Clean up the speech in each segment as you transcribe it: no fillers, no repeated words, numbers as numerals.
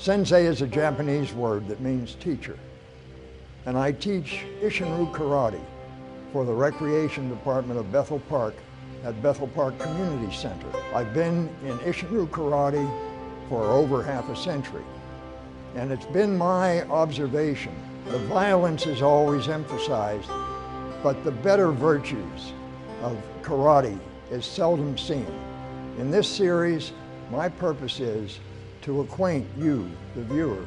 Sensei is a Japanese word that means teacher, and I teach Isshin-ryu Karate for the Recreation Department of Bethel Park at Bethel Park Community Center. I've been in Isshin-ryu Karate for over half a century, and it's been my observation the violence is always emphasized, but the better virtues of karate is seldom seen. In this series, my purpose is to acquaint you, the viewer,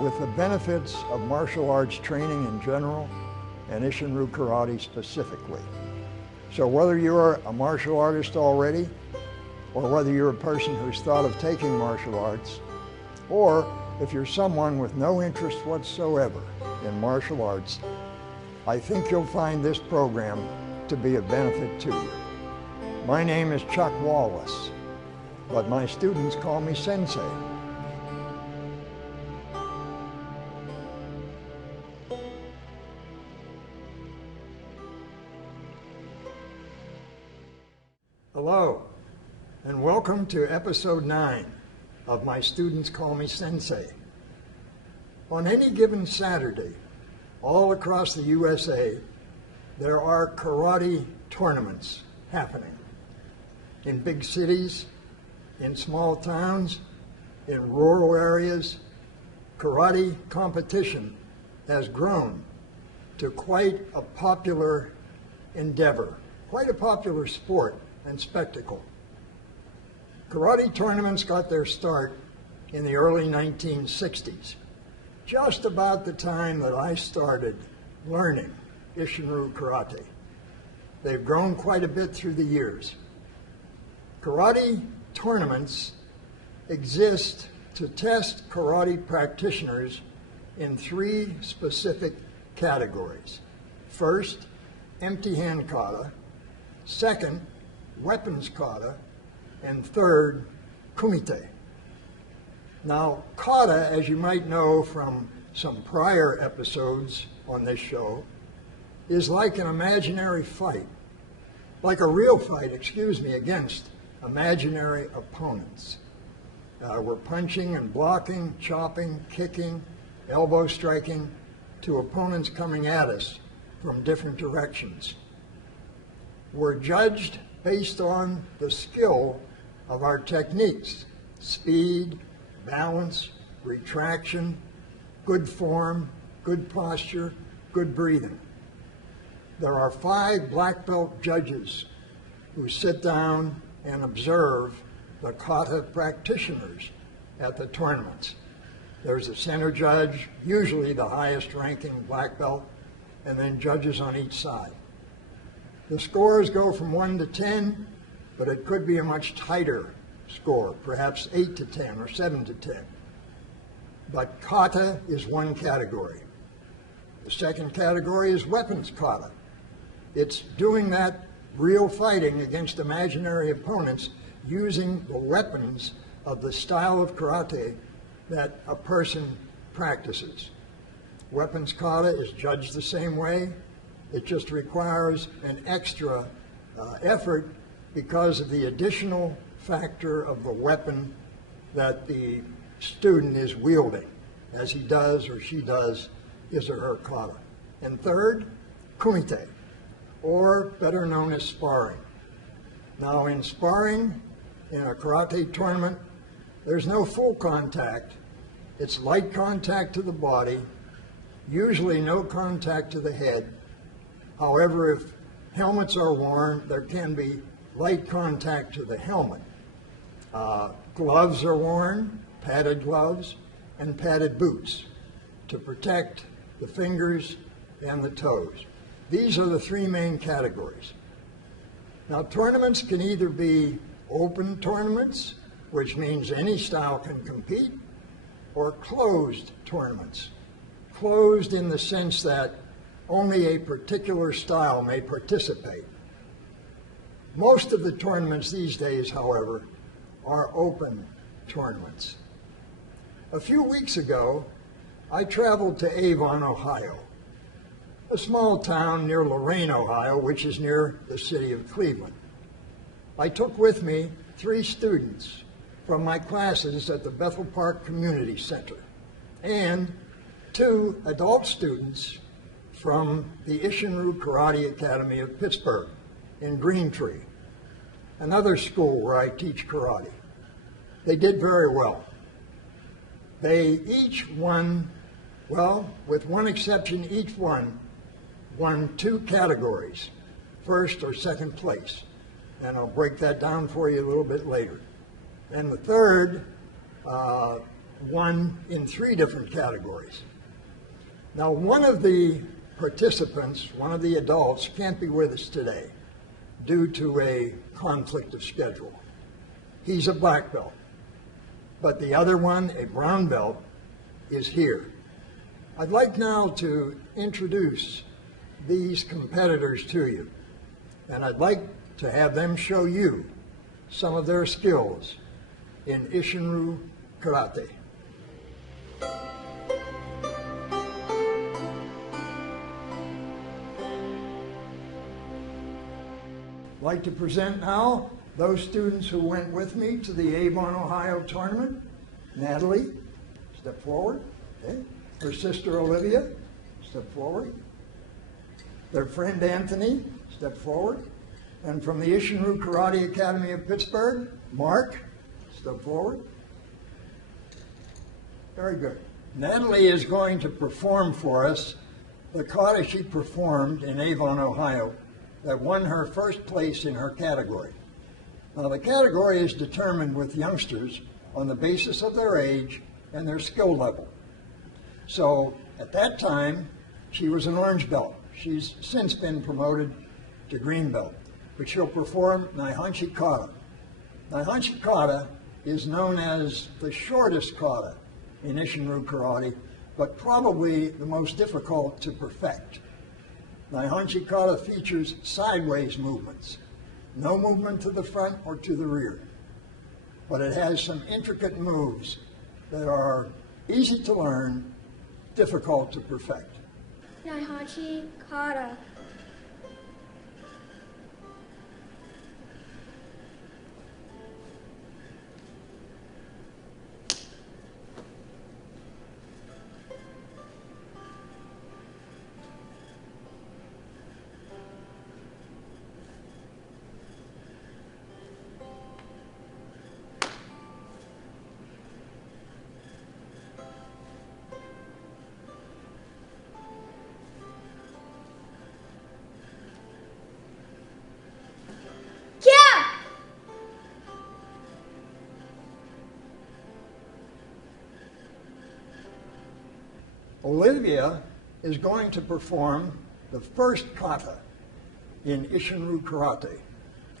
with the benefits of martial arts training in general and Isshin-ryu Karate specifically. So whether you're a martial artist already, or whether you're a person who's thought of taking martial arts, or if you're someone with no interest whatsoever in martial arts, I think you'll find this program to be of benefit to you. My name is Chuck Wallace, but my students call me Sensei. Hello, and welcome to episode 9 of My Students Call Me Sensei. On any given Saturday, all across the USA, there are karate tournaments happening. In big cities, in small towns, in rural areas, karate competition has grown to quite a popular endeavor, quite a popular sport and spectacle. Karate tournaments got their start in the early 1960s, just about the time that I started learning Isshin-ryu Karate. They've grown quite a bit through the years. Karate tournaments exist to test karate practitioners in 3 specific categories. First, empty hand kata. Second, weapons kata. And third, kumite. Now, kata, as you might know from some prior episodes on this show, is like an imaginary fight, like a real fight, against imaginary opponents. We're punching and blocking, chopping, kicking, elbow striking to opponents coming at us from different directions. We're judged based on the skill of our techniques: speed, balance, retraction, good form, good posture, good breathing. There are 5 black belt judges who sit down and observe the kata practitioners at the tournaments. There's a center judge, usually the highest ranking black belt, and then judges on each side. The scores go from 1 to 10, but it could be a much tighter score, perhaps 8 to 10 or 7 to 10. But kata is one category. The second category is weapons kata. It's doing that real fighting against imaginary opponents using the weapons of the style of karate that a person practices. Weapons kata is judged the same way. It just requires an extra effort because of the additional factor of the weapon that the student is wielding as he does or she does his or her kata. And third, kumite, or better known as sparring. Now, in sparring, in a karate tournament, there's no full contact. It's light contact to the body, usually no contact to the head. However, if helmets are worn, there can be light contact to the helmet. Gloves are worn, padded gloves, and padded boots to protect the fingers and the toes. These are the 3 main categories. Now, tournaments can either be open tournaments, which means any style can compete, or closed tournaments. Closed in the sense that only a particular style may participate. Most of the tournaments these days, however, are open tournaments. A few weeks ago, I traveled to Avon, Ohio, a small town near Lorain, Ohio, which is near the city of Cleveland. I took with me 3 students from my classes at the Bethel Park Community Center, and 2 adult students from the Isshinryu Karate Academy of Pittsburgh in Greentree, another school where I teach karate. They did very well. They each won, well, with one exception, each one won 2 categories, first or second place. And I'll break that down for you a little bit later. And the third won in 3 different categories. Now, one of the participants, one of the adults, can't be with us today due to a conflict of schedule. He's a black belt. But the other one, a brown belt, is here. I'd like now to introduce these competitors to you. And I'd like to have them show you some of their skills in Isshinryu Karate. I'd like to present now those students who went with me to the Avon, Ohio tournament. Natalie, step forward. Okay. Her sister Olivia, step forward. Their friend Anthony, step forward. And from the Isshinryu Karate Academy of Pittsburgh, Mark, step forward. Very good. Natalie is going to perform for us the kata she performed in Avon, Ohio, that won her first place in her category. Now, the category is determined with youngsters on the basis of their age and their skill level. So at that time, she was an orange belt. She's since been promoted to green belt, but she'll perform Naihanchi Kata. Naihanchi Kata is known as the shortest kata in Isshinryu Karate, but probably the most difficult to perfect. Naihanchi Kata features sideways movements, no movement to the front or to the rear, but it has some intricate moves that are easy to learn, difficult to perfect. Naihanchi Kata. Olivia is going to perform the first kata in Isshinryu Karate,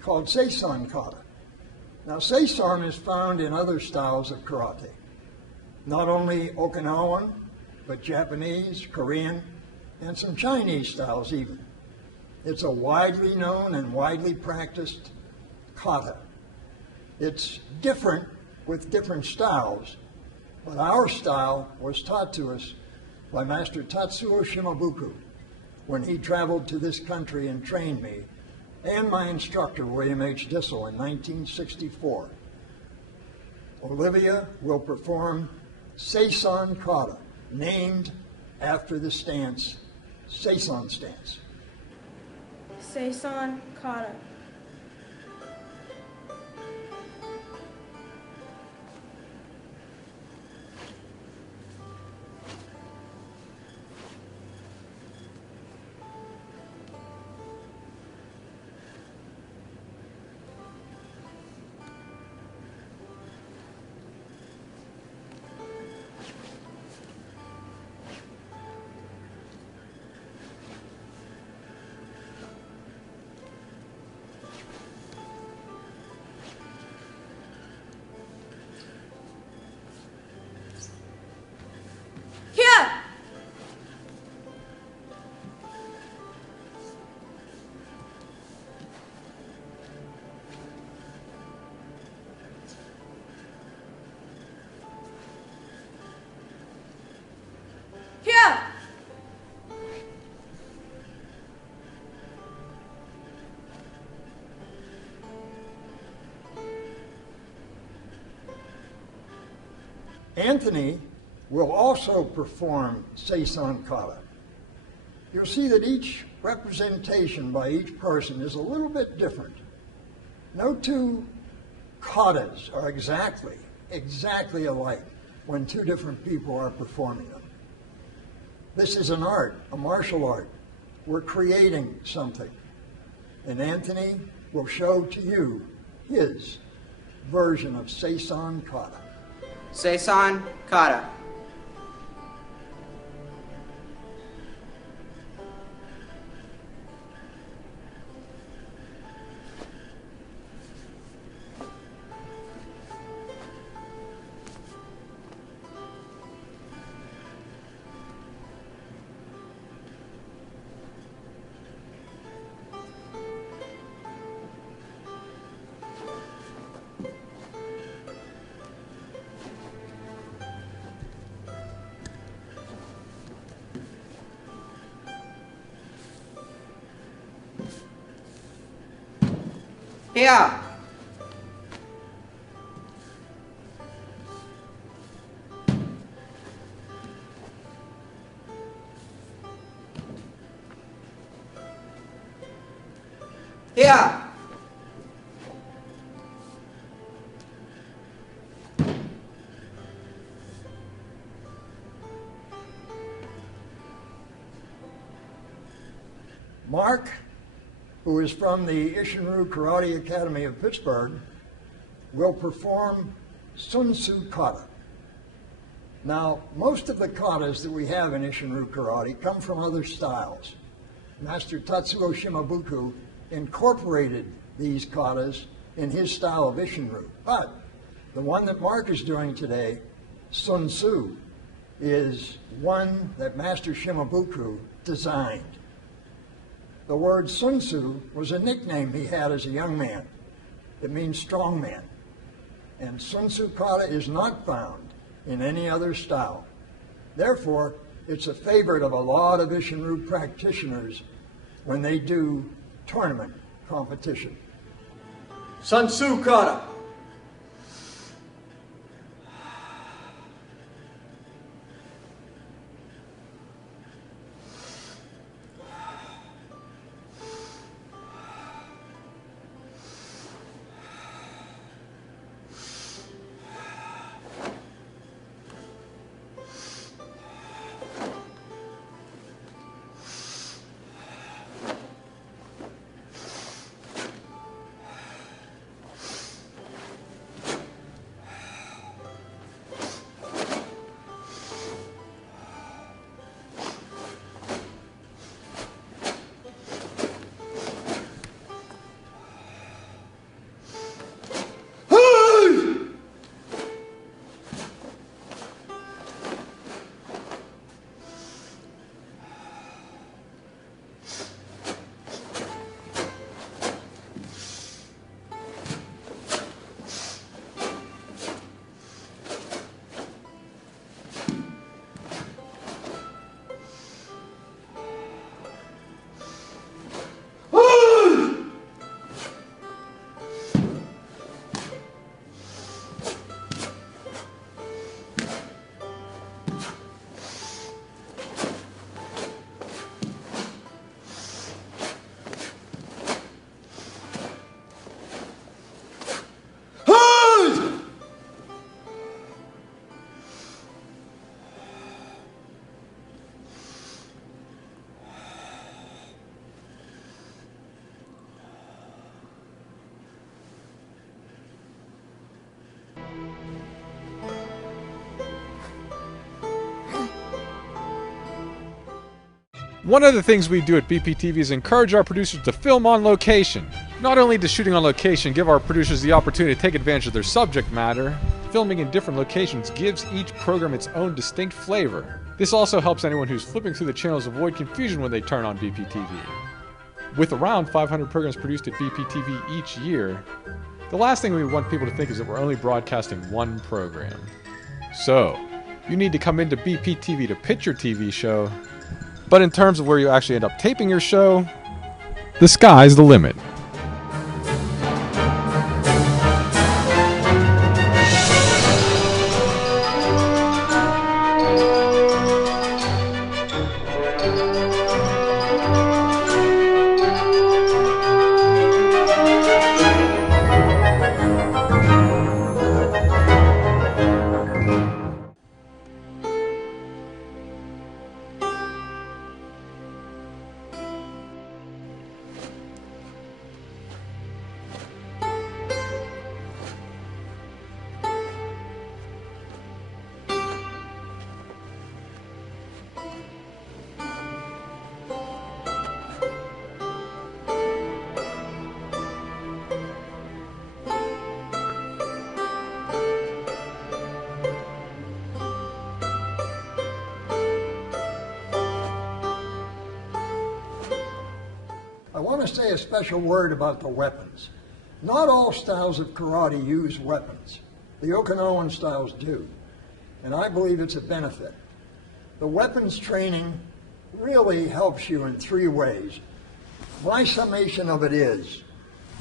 called Seisan Kata. Now, Seisan is found in other styles of karate, not only Okinawan, but Japanese, Korean, and some Chinese styles even. It's a widely known and widely practiced kata. It's different with different styles, but our style was taught to us by Master Tatsuo Shimabuku when he traveled to this country and trained me, and my instructor, William H. Dissel, in 1964. Olivia will perform Seisan Kata, named after the stance, Seisan stance. Seisan Kata. Anthony will also perform Seisan Kata. You'll see that each representation by each person is a little bit different. No two katas are exactly alike when two different people are performing them. This is an art, a martial art. We're creating something. And Anthony will show to you his version of Seisan Kata. Seisan Kata. Here. Here. Mark, who is from the Isshinryu Karate Academy of Pittsburgh, will perform Sun Tzu Kata. Now, most of the katas that we have in Isshinryu Karate come from other styles. Master Tatsuo Shimabuku incorporated these katas in his style of Isshinryu. But the one that Mark is doing today, Sun Tzu, is one that Master Shimabuku designed. The word Sun Tzu was a nickname he had as a young man. It means strong man. And Sun Tzu Kata is not found in any other style. Therefore, it's a favorite of a lot of Isshinryu practitioners when they do tournament competition. Sun Tzu Kata. One of the things we do at BPTV is encourage our producers to film on location. Not only does shooting on location give our producers the opportunity to take advantage of their subject matter, filming in different locations gives each program its own distinct flavor. This also helps anyone who's flipping through the channels avoid confusion when they turn on BPTV. With around 500 programs produced at BPTV each year, the last thing we want people to think is that we're only broadcasting one program. So, you need to come into BPTV to pitch your TV show, but in terms of where you actually end up taping your show, the sky's the limit. want to say a special word about the weapons. Not all styles of karate use weapons. The Okinawan styles do, and I believe it's a benefit. The weapons training really helps you in 3 ways. My summation of it is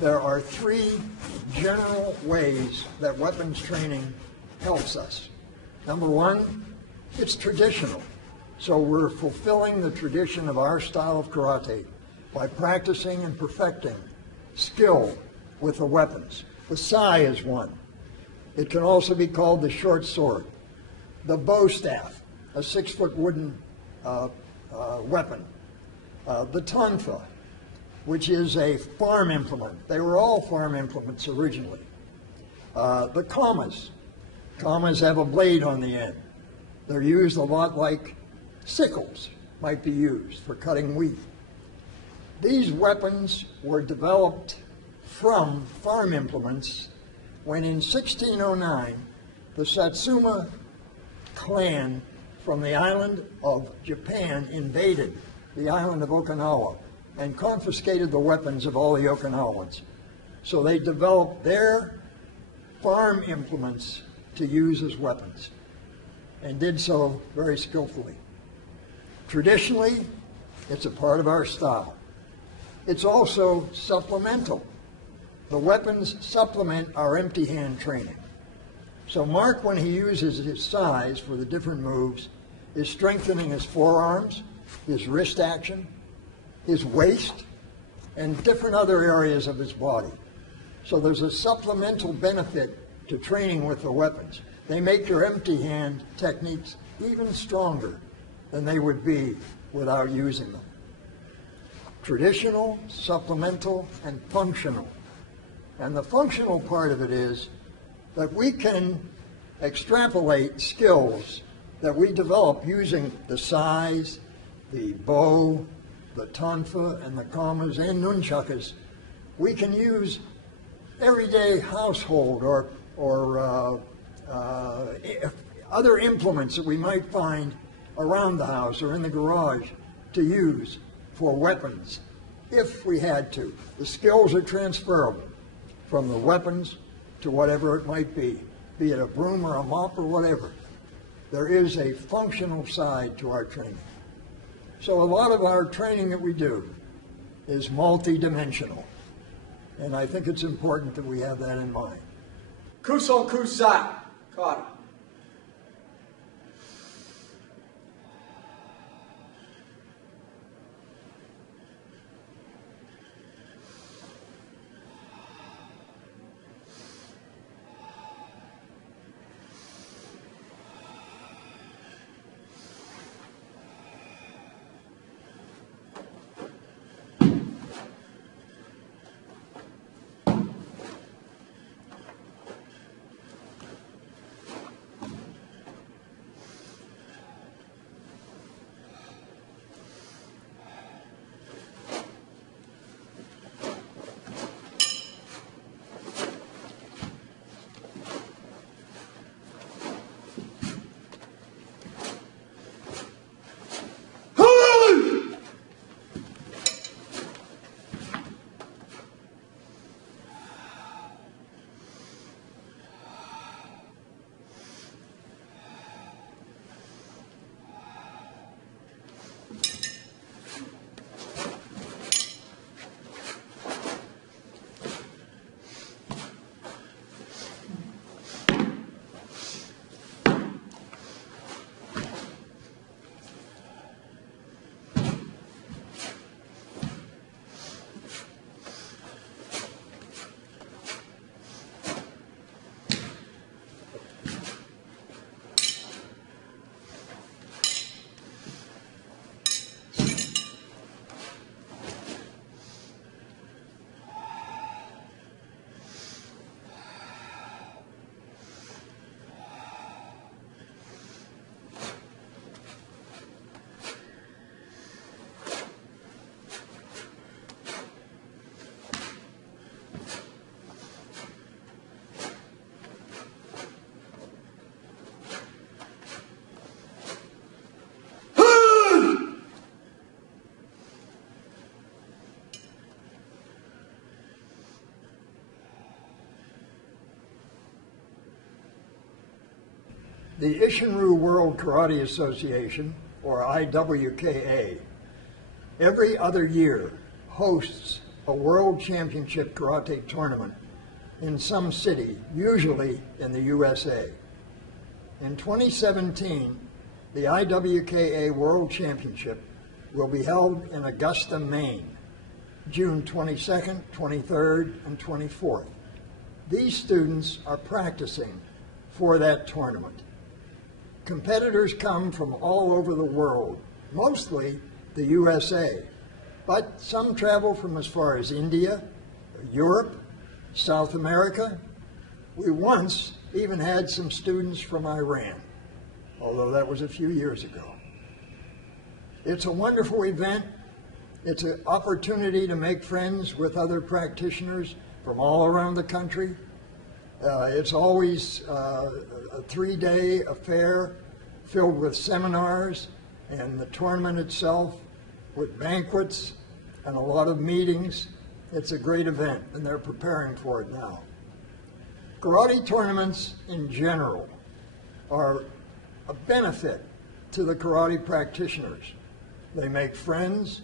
there are 3 general ways that weapons training helps us. Number 1, it's traditional. So we're fulfilling the tradition of our style of karate by practicing and perfecting skill with the weapons. The sai is one. It can also be called the short sword. The bow staff, a 6-foot wooden weapon. The tonfa, which is a farm implement. They were all farm implements originally. The kamas. Kamas have a blade on the end. They're used a lot like sickles might be used for cutting wheat. These weapons were developed from farm implements when in 1609 the Satsuma clan from the island of Japan invaded the island of Okinawa and confiscated the weapons of all the Okinawans. So they developed their farm implements to use as weapons and did so very skillfully. Traditionally, it's a part of our style. It's also supplemental. The weapons supplement our empty hand training. So Mark, when he uses his sais for the different moves, is strengthening his forearms, his wrist action, his waist, and different other areas of his body. So there's a supplemental benefit to training with the weapons. They make your empty hand techniques even stronger than they would be without using them. Traditional, supplemental, and functional. And the functional part of it is that we can extrapolate skills that we develop using the sais, the bow, the tonfa, and the kamas, and nunchakas. We can use everyday household or other implements that we might find around the house or in the garage to use for weapons if we had to. The skills are transferable from the weapons to whatever it might be it a broom or a mop or whatever. There is a functional side to our training. So a lot of our training that we do is multi-dimensional, and I think it's important that we have that in mind. Kuson Kusai, kata. The Isshinryu World Karate Association, or IWKA, every other year hosts a World Championship Karate tournament in some city, usually in the USA. In 2017, the IWKA World Championship will be held in Augusta, Maine, June 22nd, 23rd, and 24th. These students are practicing for that tournament. Competitors come from all over the world, mostly the USA, but some travel from as far as India, Europe, South America. We once even had some students from Iran, although that was a few years ago. It's a wonderful event. It's an opportunity to make friends with other practitioners from all around the country. It's always a 3-day affair filled with seminars and the tournament itself with banquets and a lot of meetings. It's a great event, and they're preparing for it now. Karate tournaments in general are a benefit to the karate practitioners. They make friends.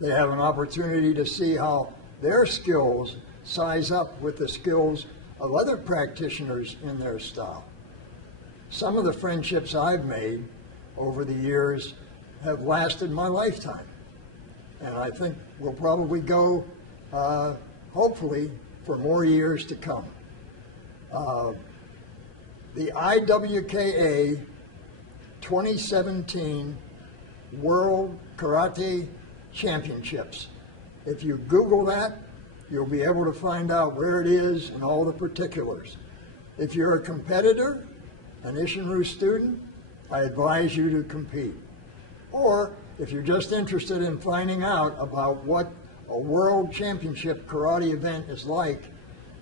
They have an opportunity to see how their skills size up with the skills of other practitioners in their style. Some of the friendships I've made over the years have lasted my lifetime, and I think will probably go, hopefully, for more years to come. The IWKA 2017 World Karate Championships. If you Google that, you'll be able to find out where it is and all the particulars. If you're a competitor, an Isshinryu student, I advise you to compete. Or if you're just interested in finding out about what a World Championship karate event is like,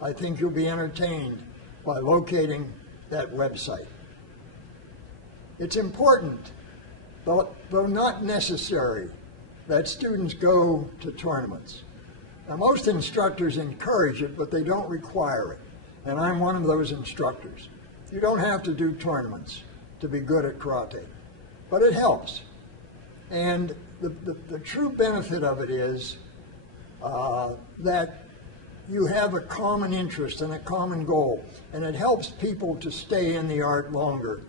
I think you'll be entertained by locating that website. It's important, though not necessary, that students go to tournaments. Now, most instructors encourage it, but they don't require it, and I'm one of those instructors. You don't have to do tournaments to be good at karate, but it helps. And the true benefit of it is that you have a common interest and a common goal, and it helps people to stay in the art longer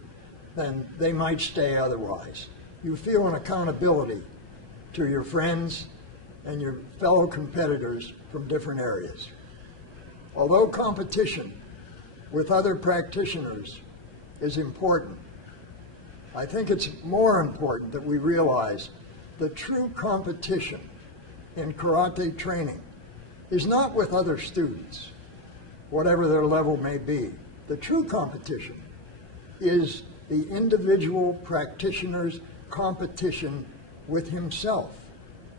than they might stay otherwise. You feel an accountability to your friends and your fellow competitors from different areas. Although competition with other practitioners is important, I think it's more important that we realize the true competition in karate training is not with other students, whatever their level may be. The true competition is the individual practitioner's competition with himself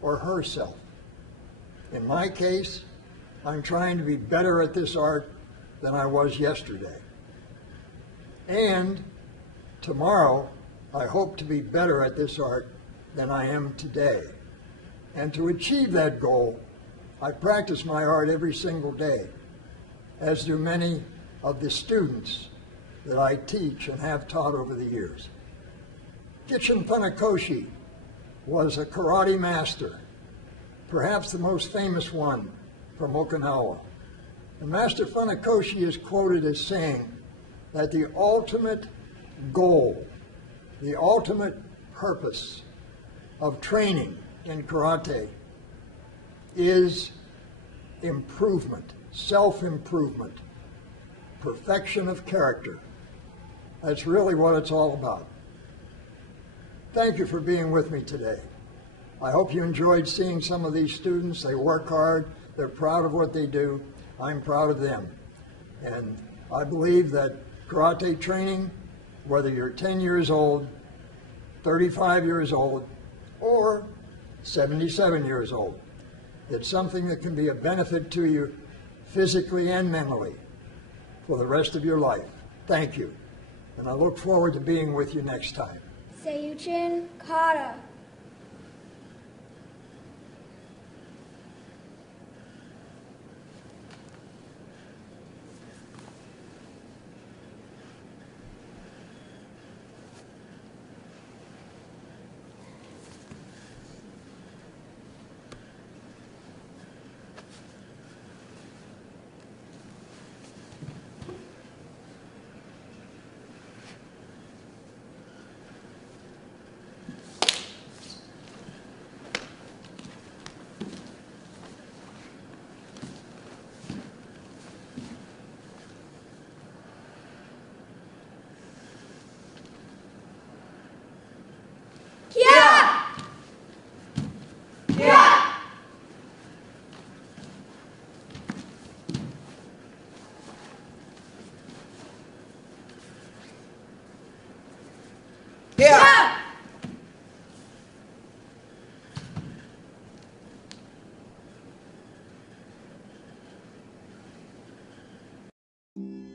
or herself. In my case, I'm trying to be better at this art than I was yesterday. And tomorrow, I hope to be better at this art than I am today. And to achieve that goal, I practice my art every single day, as do many of the students that I teach and have taught over the years. Gichin Funakoshi was a karate master, perhaps the most famous one from Okinawa. And Master Funakoshi is quoted as saying that the ultimate goal, the ultimate purpose of training in karate is improvement, self-improvement, perfection of character. That's really what it's all about. Thank you for being with me today. I hope you enjoyed seeing some of these students. They work hard. They're proud of what they do. I'm proud of them. And I believe that karate training, whether you're 10 years old, 35 years old, or 77 years old, it's something that can be a benefit to you physically and mentally for the rest of your life. Thank you. And I look forward to being with you next time. Seiyuchin Kata. you.